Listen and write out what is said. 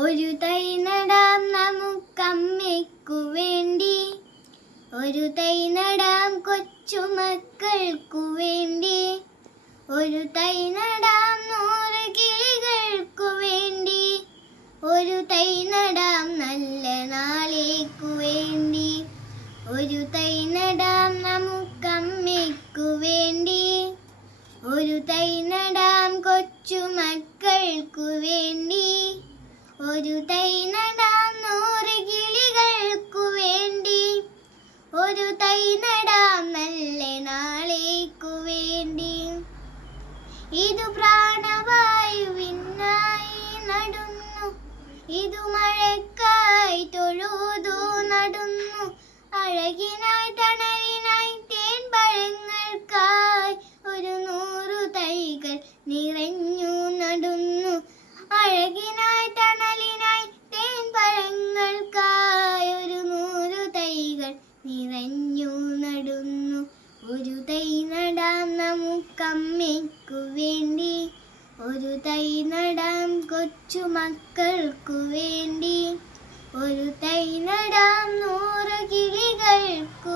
ഒരു തൈ നടാം നമുക്കമ്മയ്ക്കു വേണ്ടി, ഒരു തൈ നടാം കൊച്ചുമക്കൾക്കു വേണ്ടി, ഒരു തൈ നടാം 100 കിളികൾക്കു വേണ്ടി, ഒരു തൈ നടാം നല്ല നാളേക്കു വേണ്ടി, ഒരു തൈ നടാം നമുക്കമ്മയ്ക്കു വേണ്ടി, ഒരു തൈ നടാം കൊച്ചുമക്കൾക്കു വേണ്ടി, ഒരു തൈ നടാം 100 കിളികൾക്കു വേണ്ടി, ഒരു തൈ നടാം നല്ല നാളേക്കു വേണ്ടി. ഇതു പ്രാണവായുവിനായി നടുന്നു, ഇതു മഴക്കായി തൊഴുതു നടുന്നു, അഴകിനായി തണലിനായി തേൻപഴങ്ങൾക്കായി 100 തൈകൾ നിറഞ്ഞു നടുന്നു, അഴകിനായി തണലിനായി തേൻപഴങ്ങൾക്കായി 100 തൈകൾ നിറഞ്ഞു നടുന്നു. ഒരു തൈ നടാം നമുക്കമ്മയ്ക്കു വേണ്ടി, ഒരു തൈ നടാം കൊച്ചുമക്കൾക്കു വേണ്ടി, ഒരു തൈ നടാം 100 കിളികൾക്കു